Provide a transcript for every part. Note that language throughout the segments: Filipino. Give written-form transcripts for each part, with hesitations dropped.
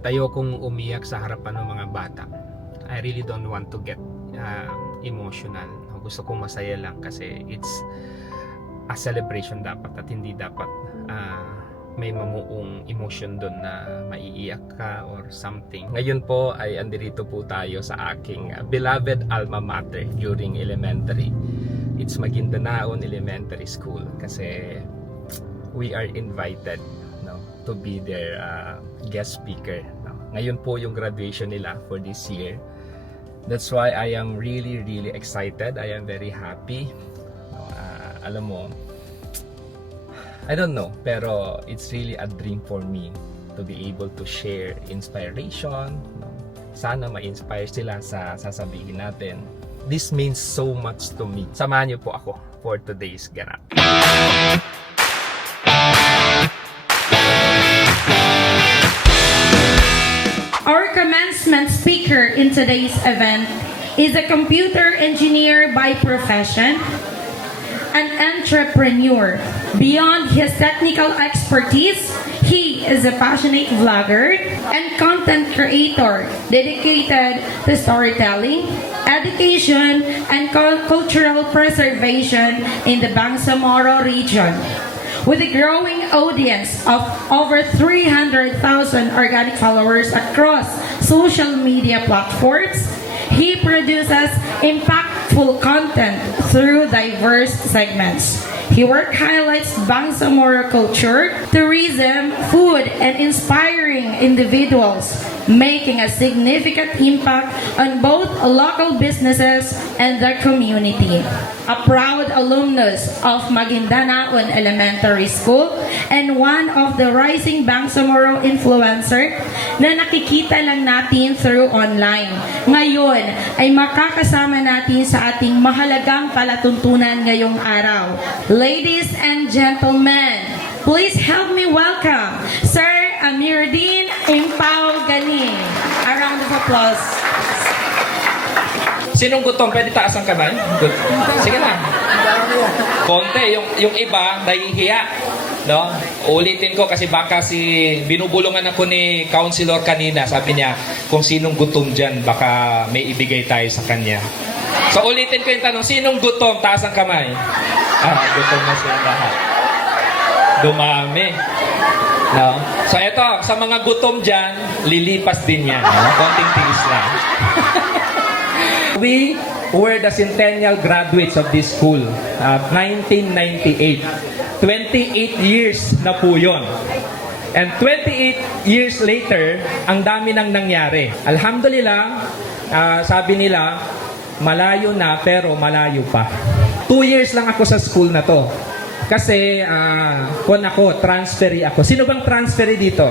Tayo kong umiyak sa harapan ng mga bata. I really don't want to get emotional. Gusto kong masaya lang kasi it's a celebration dapat at hindi dapat may mamuong emotion doon na maiiyak ka or something. Ngayon po ay andirito po tayo sa aking beloved alma mater during elementary. It's Maguindanaon Elementary School kasi we are invited to be their guest speaker. Ngayon po yung graduation nila for this year. That's why I am really excited. I am very happy. Alam mo, I don't know, pero it's really a dream for me to be able to share inspiration. Sana ma-inspire sila sa sasabihin natin. This means so much to me. Samahan niyo po ako for today's ganap. Our commencement speaker in today's event is a computer engineer by profession, an entrepreneur. Beyond his technical expertise, he is a passionate vlogger and content creator dedicated to storytelling, education, and cultural preservation in the Bangsamoro region. With a growing audience of over 300,000 organic followers across social media platforms, he produces impactful content through diverse segments. His work highlights Bangsamoro culture, tourism, food, and inspiring individuals, making a significant impact on both local businesses and the community. A proud alumnus of Maguindanaon Elementary School and one of the rising Bangsamoro influencer na nakikita lang natin through online. Ngayon ay makakasama natin sa ating mahalagang palatuntunan ngayong araw. Ladies and gentlemen, please help me welcome Sir Amiruddin Impao Ganing. A round of applause. Sinong gutom? Pwede taas ang kamay? Good. Sige na. Konti. Yung iba, nahihiya. No? Ulitin ko kasi baka binubulungan ako ni Counselor kanina. Sabi niya, kung sinong gutom dyan, baka may ibigay tayo sa kanya. So ulitin ko yung tanong, sinong gutom? Taas ang kamay. Gutom na sila lahat. Dumami. No? So eto, sa mga gutom dyan, lilipas din yan. No? Konting tiis lang. We were the centennial graduates of this school, 1998. 28 years na po yun. And 28 years later, ang dami nang nangyari. Alhamdulillah, sabi nila, malayo na pero malayo pa. 2 years lang ako sa school na to. Kasi, transferee ako. Sino bang transferee dito?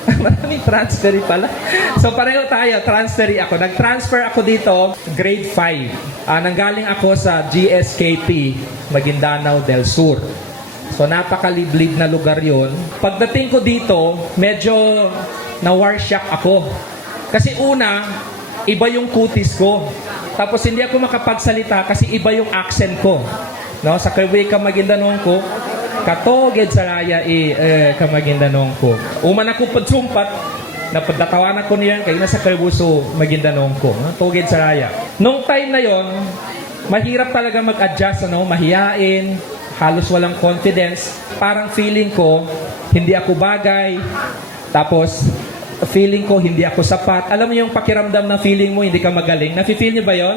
Maraming transferee pala. So pareho tayo, transferee ako. Nag-transfer ako dito, grade 5. Nanggaling ako sa GSKP, Maguindanao del Sur. So napakaliblib na lugar yon. Pagdating ko dito, medyo na-warshock ako. Kasi una, iba yung kutis ko. Tapos hindi ako makapagsalita kasi iba yung accent ko. No, sa Kaway ka Maguindanao ko, katoged sa raya ka Maguindanao ko. Uman ako padsumpat, napadatawanan ko niyan kay nasa Kalbuso Maguindanao ko. Toged sa raya. Nung time na yon, mahirap talaga mag-adjust, mahiyain, halos walang confidence. Parang feeling ko, hindi ako bagay. Tapos, feeling ko, hindi ako sapat. Alam mo yung pakiramdam na feeling mo, hindi ka magaling. Nafe-feel niyo ba yon?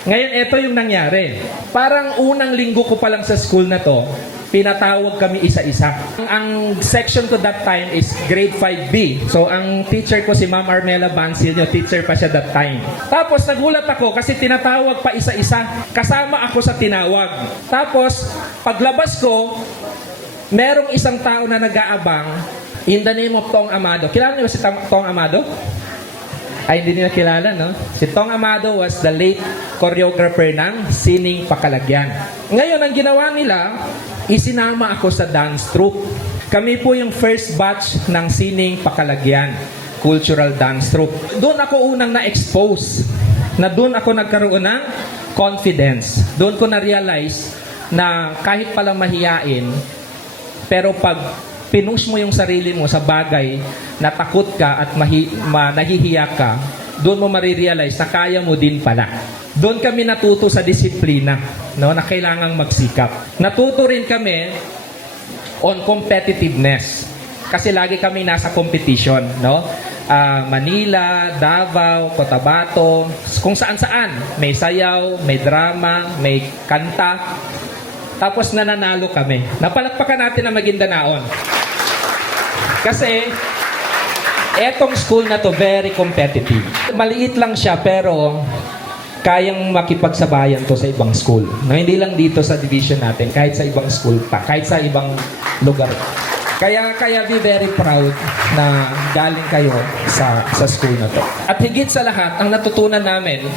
Ngayon, ito yung nangyari. Parang unang linggo ko pa lang sa school na to, pinatawag kami isa-isa. Ang section ko that time is grade 5B. So, ang teacher ko si Ma'am Armela Bansilio, teacher pa siya that time. Tapos, nagulat ako kasi tinatawag pa isa-isa. Kasama ako sa tinawag. Tapos, paglabas ko, merong isang tao na nag-aabang in the name of Tong Amado. Kilala niyo ba si Tong Amado? Ay, hindi nila kilala, no? Si Tong Amado was the late choreographer ng Sining Pakalagyan. Ngayon, ang ginawa nila, isinama ako sa dance troupe. Kami po yung first batch ng Sining Pakalagyan, cultural dance troupe. Doon ako unang na-expose, na doon ako nagkaroon ng confidence. Doon ko na-realize na kahit palang mahiyain, pero pag pinush mo yung sarili mo sa bagay na takot ka at nahihiya ka, doon mo marirealize na kaya mo din pala. Doon kami natuto sa disiplina, no, na kailangang magsikap. Natuto rin kami on competitiveness. Kasi lagi kami nasa competition, no? Manila, Davao, Cotabato, kung saan-saan. May sayaw, may drama, may kanta. Tapos nananalo kami. Napalakpakan natin ang Maguindanaon. Kasi etong school na to very competitive. Maliit lang siya pero kayang makipagsabayan to sa ibang school. No, hindi lang dito sa division natin, kahit sa ibang school pa, kahit sa ibang lugar. Kaya be very proud na galing kayo sa school na to. At higit sa lahat, ang natutunan namin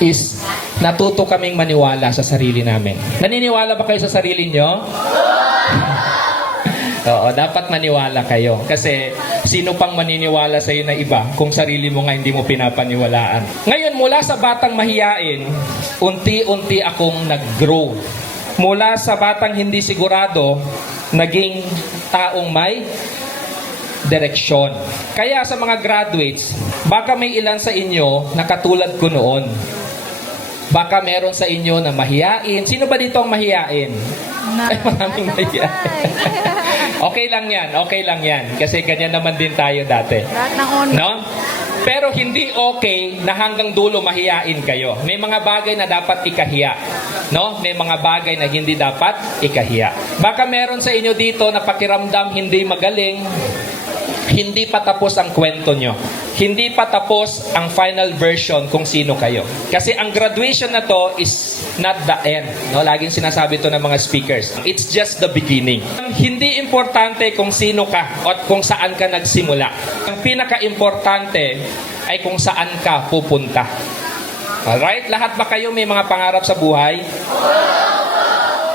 is natuto kaming maniwala sa sarili namin. Naniniwala ba kayo sa sarili nyo? Oo, dapat maniwala kayo. Kasi sino pang maniniwala sa iyo na iba kung sarili mo nga hindi mo pinapaniwalaan. Ngayon, mula sa batang mahiyain, unti-unti akong nag-grow. Mula sa batang hindi sigurado, naging taong may direksyon. Kaya sa mga graduates, baka may ilan sa inyo na katulad ko noon. Baka meron sa inyo na mahiyain. Sino ba dito ang mahiyain? Ay, maraming mahiyain. Okay lang yan, okay lang yan. Kasi ganyan naman din tayo dati. No? Pero hindi okay na hanggang dulo mahiyain kayo. May mga bagay na dapat ikahiya. No? May mga bagay na hindi dapat ikahiya. Baka meron sa inyo dito na pakiramdam hindi magaling, hindi pa tapos ang kwento nyo. Hindi pa tapos ang final version kung sino kayo. Kasi ang graduation na to is not the end. No? Laging sinasabi to ng mga speakers. It's just the beginning. Hindi importante kung sino ka at kung saan ka nagsimula. Ang pinaka-importante ay kung saan ka pupunta. Alright? Lahat ba kayo may mga pangarap sa buhay?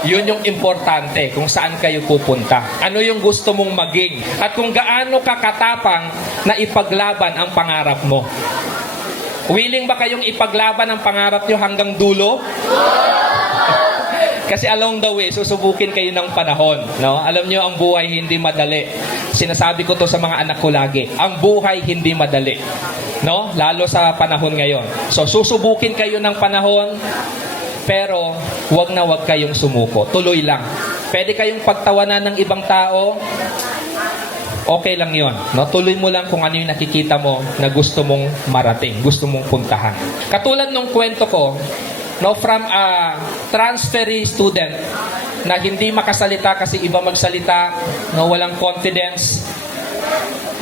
Yun yung importante, kung saan kayo pupunta. Ano yung gusto mong maging. At kung gaano ka katapang na ipaglaban ang pangarap mo. Willing ba kayong ipaglaban ang pangarap nyo hanggang dulo? Kasi along the way, susubukin kayo ng panahon. No? Alam nyo, ang buhay hindi madali. Sinasabi ko to sa mga anak ko lagi. Ang buhay hindi madali. No? Lalo sa panahon ngayon. So, susubukin kayo ng panahon. Pero, wag na wag kayong sumuko. Tuloy lang. Pwede kayong pagtawanan ng ibang tao. Okay lang yon. No? Tuloy mo lang kung ano yung nakikita mo na gusto mong marating, gusto mong puntahan. Katulad nung kwento ko, no, from a transferee student na hindi makasalita kasi iba magsalita, no, walang confidence.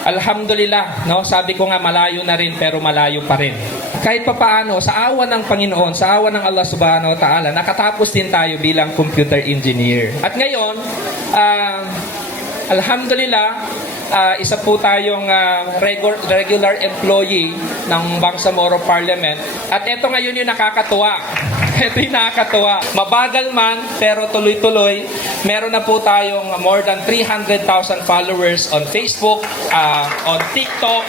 Alhamdulillah, no, sabi ko nga malayo na rin pero malayo pa rin. Kahit pa paano, sa awa ng Panginoon, sa awa ng Allah Subhanahu wa Ta'ala, nakatapos din tayo bilang computer engineer. At ngayon, alhamdulillah, isa po tayong regular employee ng Bangsamoro Parliament. At ito ngayon yung nakakatuwa. Ito yung nakakatuwa. Mabagal man, pero tuloy-tuloy. Meron na po tayong more than 300,000 followers on Facebook, on TikTok,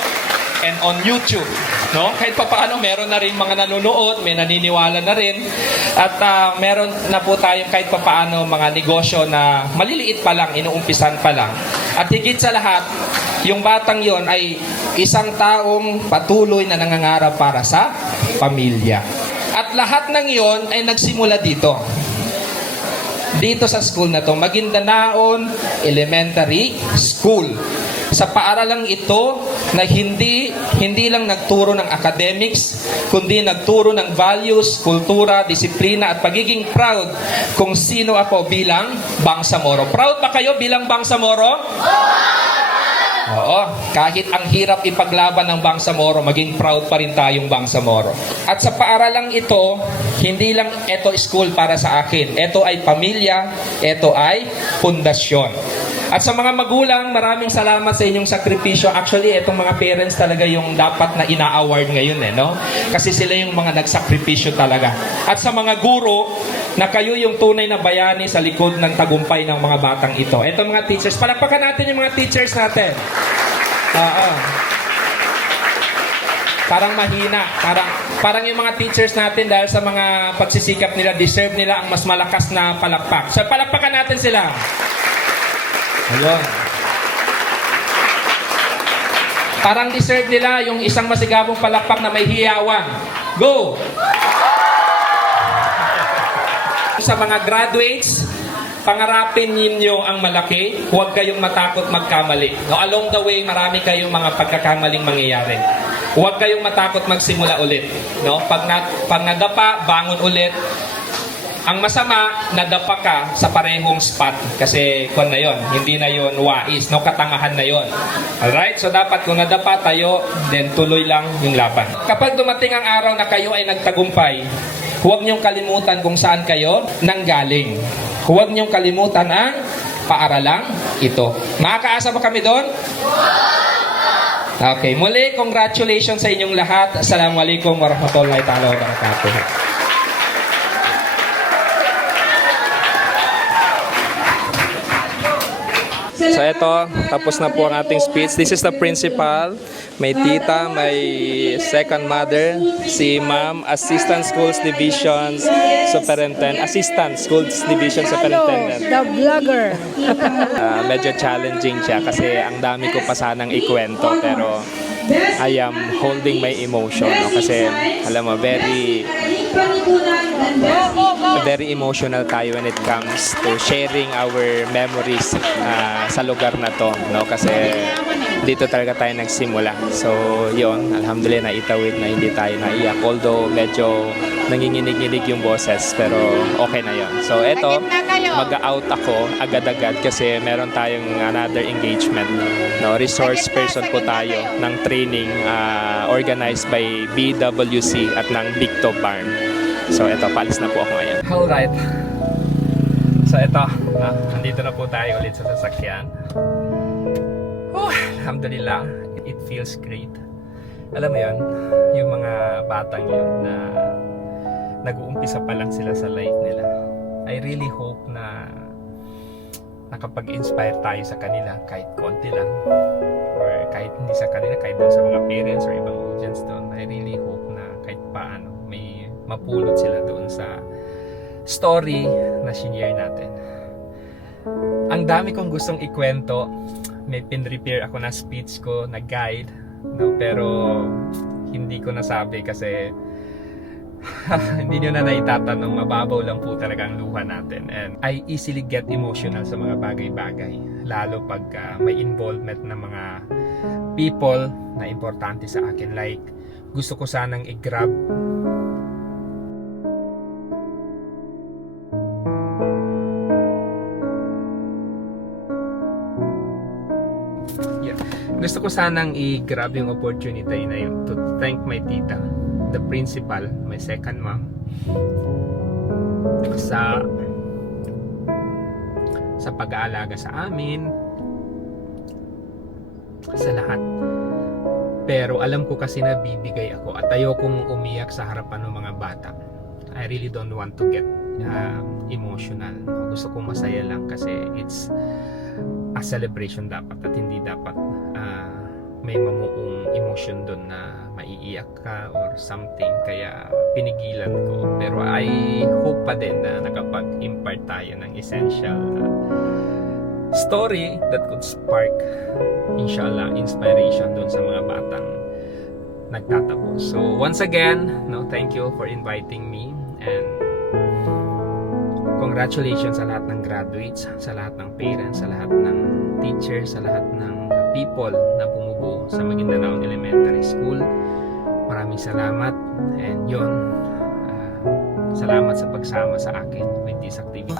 and on YouTube. No? Kahit pa paano, meron na rin mga nanonood, may naniniwala na rin. At meron na po tayong kahit pa paano mga negosyo na maliliit pa lang, inuumpisan pa lang. At higit sa lahat, yung batang yon ay isang taong patuloy na nangangarap para sa pamilya. At lahat ng yon ay nagsimula dito. Dito sa school na to, Maguindanaon Elementary School. Sa paaralang ito na hindi lang nagturo ng academics, kundi nagturo ng values, kultura, disiplina at pagiging proud kung sino ako bilang Bangsamoro. Proud ba kayo bilang Bangsamoro? Oo, kahit ang hirap ipaglaban ng Bangsamoro, maging proud pa rin tayong Bangsamoro. At sa paaralang ito, hindi lang ito school para sa akin. Ito ay pamilya, ito ay pundasyon. At sa mga magulang, maraming salamat sa inyong sakripisyo. Actually, itong mga parents talaga yung dapat na ina-award ngayon, no? Kasi sila yung mga nagsakripisyo talaga. At sa mga guro, na kayo yung tunay na bayani sa likod ng tagumpay ng mga batang ito. Ito mga teachers, palakpakan natin yung mga teachers natin. Parang mahina. Parang yung mga teachers natin dahil sa mga pagsisikap nila, deserve nila ang mas malakas na palakpak. So palakpakan natin sila. Ayun. Parang deserve nila yung isang masigabong palakpak na may hiyawan. Go! Sa mga graduates, pangarapin ninyo ang malaki. Huwag kayong matakot magkamali. No, along the way, marami kayong mga pagkakamaling mangyayari. Huwag kayong matakot magsimula ulit. No? Pag nadapa, bangon ulit. Ang masama, nadapa ka sa parehong spot. Kasi kung na yon, hindi na yon wais. No? Katangahan na yon. Alright? So dapat kung nadapa tayo, then tuloy lang yung laban. Kapag dumating ang araw na kayo ay nagtagumpay, huwag niyong kalimutan kung saan kayo nanggaling. Huwag niyong kalimutan ang paaralang ito. Makakaasa ba kami doon? Okay, muli, congratulations sa inyong lahat. Assalamualaikum warahmatullahi ta'ala wabarakatuh. So ito, tapos na po ang ating speech. This is the principal, may tita, may second mother, si ma'am, Assistant Schools Division Superintendent, Assistant Schools Division Superintendent. The vlogger. Medyo challenging siya kasi ang dami ko pa sanang ikwento pero I am holding my emotion. No? Kasi alam mo, very emotional tayo when it comes to sharing our memories sa lugar na to, no? Kasi dito talaga tayo nagsimula. So yon, alhamdulillah, naitawid na hindi tayo naiyak, although medyo nanginginig-nginig yung boses, pero okay na yon. So eto, mag-out ako agad-agad kasi meron tayong another engagement, no? Resource person po tayo ng training organized by BWC at ng Bicto Barn. So eto, paalis na po ako ngayon. Alright. So eto, nandito na po tayo ulit sa sasakyan. Alhamdulillah, it feels great. Alam mo yun, yung mga batang yun na nag-uumpisa pa lang sila sa life nila. I really hope na nakapag-inspire tayo sa kanila kahit konti lang. Or kahit hindi sa kanila, kahit doon sa mga parents or ibang audience doon. I really hope na kahit paano may mapulot sila doon sa story na sinare natin. Ang dami kong gustong ikwento. May pin-prepare ako na speech ko, na guide, no? Pero hindi ko nasabi kasi hindi nyo na naitatanong, mababaw lang po talaga ang luha natin. And I easily get emotional sa mga bagay-bagay, lalo pag may involvement ng mga people na importante sa akin. Like, gusto ko sanang i-grab gusto ko sanang i-grab yung opportunity na yun to thank my tita, the principal, my second mom, sa pag-aalaga sa amin, sa lahat. Pero alam ko kasi na bibigay ako at ayokong umiyak sa harapan ng mga bata. I really don't want to get emotional. Gusto kong masaya lang kasi it's a celebration dapat at hindi dapat may mamuong emotion doon na maiiyak ka or something, kaya pinigilan ko. Pero I hope pa din na nakapag-impart tayo ng essential story that could spark, inshallah, inspiration doon sa mga batang nagtatapos. So once again, no, thank you for inviting me, and congratulations sa lahat ng graduates, sa lahat ng parents, sa lahat ng teachers, sa lahat ng people na bumubuo sa Maguindanao Elementary School. Maraming salamat, and yun, salamat sa pagsama sa akin with this activity.